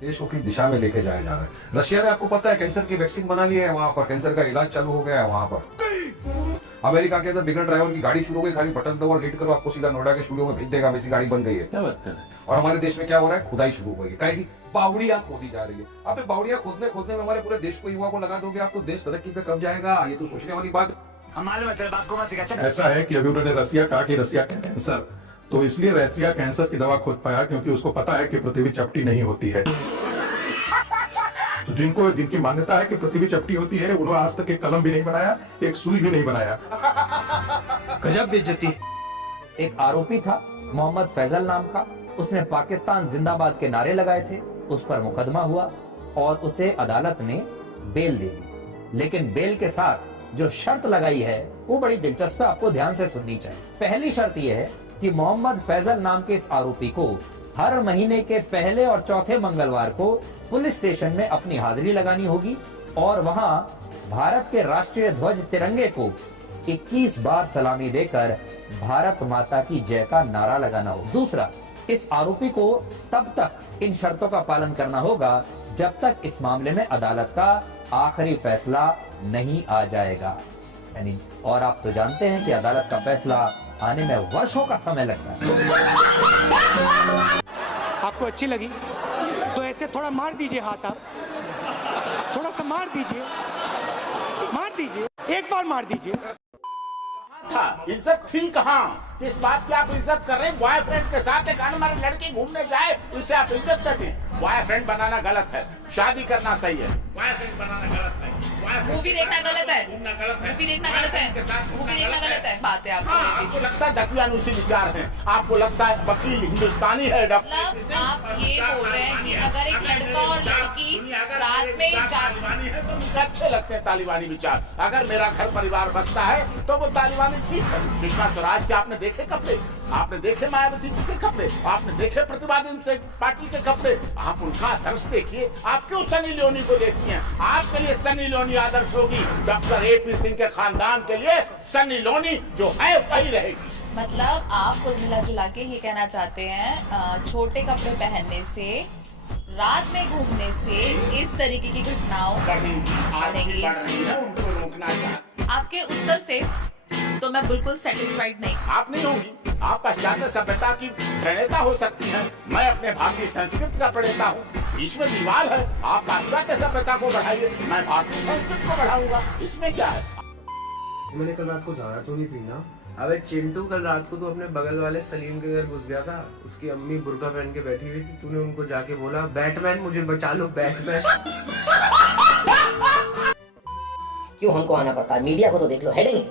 देश को किस दिशा में लेके जाया जा रहा है। रशिया ने आपको पता है कैंसर की वैक्सीन बना ली है, वहां पर कैंसर का इलाज चालू हो गया है वहां पर। अमेरिका के अंदर बिगर ड्राइवर की गाड़ी शुरू हो गई, खाली बटन दबाओ और लीड करो, आपको सीधा नोएडा के स्टूडियो में भेज देगा, वैसी गाड़ी बन गई है। क्या बात कर रहे हैं? और हमारे देश में क्या हो रहा है, खुदाई शुरू हो गई है, कहीं बावड़ियां खोदी जा रही है। अब बावड़ियां खोदने में हमारे पूरे देश को, युवा को लगा दोगे आप, तो देश तरक्की पे कब जाएगा, ये तो सोचने वाली बात। हमारे मतलब आपको मत सिखा। ऐसा है कि अभी उन्होंने रसिया कहा कि रसिया का कैंसर, तो इसलिए रसिया कैंसर की दवा खोज पाया क्योंकि उसको पता है कि पृथ्वी चपटी नहीं होती है। तो जिनकी मान्यता है कि पृथ्वी चपटी होती है, उन्होंने आज तक एक कलम भी नहीं बनाया, एक सुई भी नहीं बनाया। गजब बेइज्जती। एक आरोपी था मोहम्मद फैजल नाम का, उसने पाकिस्तान जिंदाबाद के नारे लगाए थे, उस पर मुकदमा हुआ और उसे अदालत ने बेल दे दी। लेकिन बेल के साथ जो शर्त लगाई है वो बड़ी दिलचस्प है, आपको ध्यान से सुननी चाहिए। पहली शर्त यह है कि मोहम्मद फैजल नाम के इस आरोपी को हर महीने के पहले और चौथे मंगलवार को पुलिस स्टेशन में अपनी हाजिरी लगानी होगी और वहां भारत के राष्ट्रीय ध्वज तिरंगे को 21 बार सलामी देकर भारत माता की जय का नारा लगाना होगा। दूसरा, इस आरोपी को तब तक इन शर्तों का पालन करना होगा जब तक इस मामले में अदालत का आखिरी फैसला नहीं आ जाएगा। यानी, और आप तो जानते हैं कि अदालत का फैसला आने में वर्षों का समय लगता है। आपको अच्छी लगी तो ऐसे थोड़ा मार दीजिए हाथ, आप थोड़ा सा मार दीजिए, एक बार मार दीजिए। था इज्जत थी कहाँ? किस बात की आप इज्जत कर रहे हैं? बॉयफ्रेंड के साथ एक अनमैरिड लड़की घूमने जाए, उससे आप इज्जत करते हैं? बॉयफ्रेंड बनाना गलत है, शादी करना सही है। बॉयफ्रेंड बनाना गलत है, मूवी देखना गलत है, घूमना गलत है, मूवी देखना गलत है, मूवी देखना गलत है। बात है आपको लगता है दकियानूसी विचार है, आपको लगता है वकील हिंदुस्तानी है। मतलब आप ये बोल रहे हैं कि अगर एक लड़का और लड़की रात में तालिबानी है तो मुझे अच्छे लगते हैं तालिबानी विचार। अगर मेरा घर परिवार बसता है तो वो तालिबानी ठीक है। सुषमा स्वराज के आपने देखे कपड़े, आपने देखे मायावती जी के कपड़े, आपने देखे प्रतिभा पाटिल के कपड़े, आप उनका आदर्श देखिए। आप क्यों सनी लियोनी को देखती हैं? आपके लिए सनी लियोनी आदर्श होगी, डॉक्टर AP सिंह के खानदान के लिए सनी लियोनी जो है वही रहेगी। मतलब आप कुल मिला जुला के ये कहना चाहते हैं छोटे कपड़े पहनने से, रात में घूमने से इस तरीके की घटनाओं बढ़ेंगी। उनको रोकना चाहिए। आपके उत्तर से तो मैं बिल्कुल सेटिस्फाइड नहीं। आप नहीं होंगी, आप पाश्चात्य सभ्यता की प्रणेता हो सकती हैं, मैं अपने भारतीय संस्कृति का प्रणेता हूँ। बीच में दीवार है, आप पाश्चात्य सभ्यता को बढ़ाइए, मैं भारतीय संस्कृति को बढ़ाऊंगा, इसमें क्या है? मैंने कल रात को ज़्यादा तो नहीं पीना। अबे चिंटू, कल रात को तो अपने बगल वाले सलीम के घर घुस गया था, उसकी अम्मी बुर्का पहन के बैठी हुई थी, तूने उनको जाके बोला बैटमैन मुझे बचा लो बैटमैन। क्यों हमको आना पड़ता है? मीडिया को तो देख लो। हेडिंग,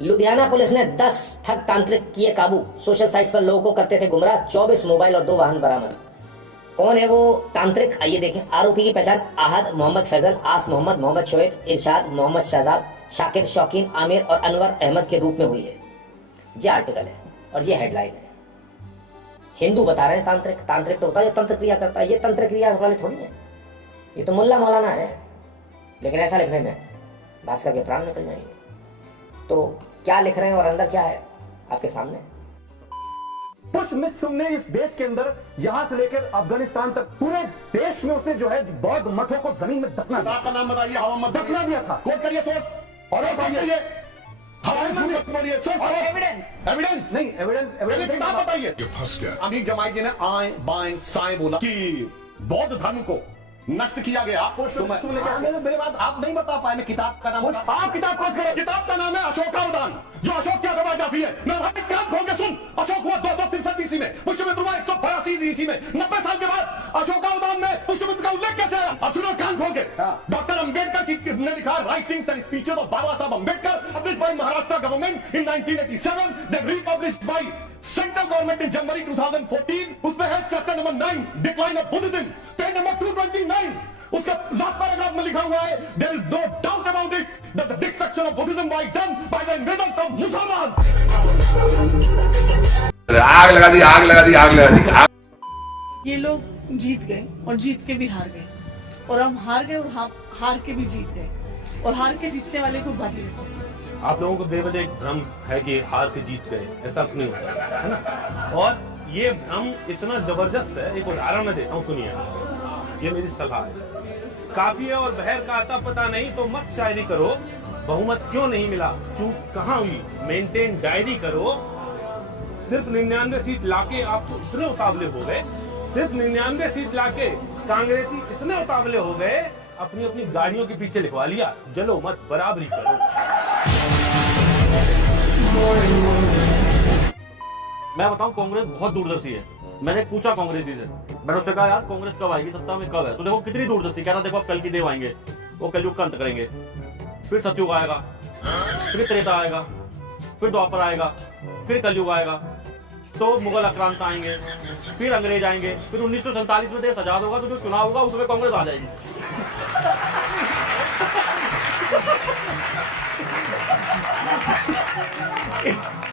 लुधियाना पुलिस ने 10 ठग तांत्रिक किए काबू, सोशल साइट्स पर लोगों को करते थे गुमराह, 24 मोबाइल और 2 वाहन बरामद। कौन है वो तांत्रिक? आइए देखें। आरोपी की पहचान आहद, मोहम्मद फैजल, आस मोहम्मद, मोहम्मद शोएब, इरशाद, मोहम्मद शहजाद, शाकिर, शौकीन, आमिर और अनवर अहमद के रूप में हुई है। ये आर्टिकल है और ये हेडलाइन है। हिंदू बता रहे हैं तांत्रिक तो होता है जो तंत्र क्रिया करता है, ये तंत्र क्रिया वाले थोड़ी है, ये तो मुल्ला मौलाना है। लेकिन ऐसा लिखने में भास्कर के प्राण निकल जाएंगे। तो क्या लिख रहे हैं और अंदर क्या है आपके सामने। पुश मिथुन ने इस देश के अंदर यहां से लेकर अफगानिस्तान तक पूरे देश में उसने जो है बौद्ध मठों को जमीन में दफना दिया। आपका नाम बताइए। हवा मत दफना दिया था। कोर्ट करिए सोर्स और एविडेंस नहीं, एविडेंस किताब बताइए। अमीर जमाई जी ने आए बाएं साएं बोला कि बौद्ध धर्म को नष्ट किया गया। मेरे बात आप नहीं बता पाए। मैं किताब का नाम, आप किताब खोज करो। किताब का नाम है अशोकावदान, जो अशोक की ऑटोबायोग्राफी है। मैं भाई क्या खोल के सुन। अशोक हुआ 263 ईस्वी में, पुष्यमित्र हुआ 182 ईस्वी में। 90 साल के बाद अशोकावदान में पुष्यमित्र का उल्लेख कैसे आया? अब सुनो कान खोल के। डॉक्टर अम्बेडकर ने लिखा writings and speeches of Baba Saheb Ambedkar, published by Maharashtra government in 1987, then republished by central government in January 2014। उसमें है chapter number 9 decline of Buddhism, page number 229। उसका लास्ट पैराग्राफ में लिखा हुआ है there is no doubt about it that the destruction of Buddhism was done by the invasion of Musalman. आग लगा दी, आग लगा दी, आग लगा दी। ये लोग जीत गए और जीत के भी हार गए, और हम हार गए और हार के भी जीत गए, और हार के जीतने वाले को बाजी देते। आप लोगों को बेवजह एक भ्रम है कि हार के जीत गए, ऐसा कुछ नहीं होता है ना। और ये भ्रम इतना जबरदस्त है, एक उदाहरण मैं देता हूँ, सुनिए। ये मेरी सलाह है। काफिये और बहर का आता पता नहीं तो मत शायरी करो, बहुमत क्यों नहीं मिला, चूक कहाँ हुई, मेंटेन डायरी करो। सिर्फ 99 सीट लाके आप तो इतने उतावले हो गए, सिर्फ 99 सीट लाके कांग्रेसी इतने उतावले हो गए, अपनी अपनी गाड़ियों के पीछे लिखवा लिया, जलो मत बराबरी करो। मैं बताऊं, कांग्रेस बहुत दूरदर्शी है। मैंने पूछा कांग्रेसी से, मैंने उससे कहा यार कांग्रेस कब आएगी, सत्ता में कब है, तो देखो कितनी दूरदर्शी, कह रहा देखो अब कल की देव आएंगे, वो कलयुग का अंत करेंगे, फिर सतयुग आएगा, फिर त्रेता आएगा, फिर द्वापर आएगा, फिर कलयुग आएगा, तो मुगल आक्रांत आएंगे, फिर अंग्रेज आएंगे, फिर 1947 में देश आजाद होगा, तो जो चुनाव होगा उसमें कांग्रेस आ जाएगी।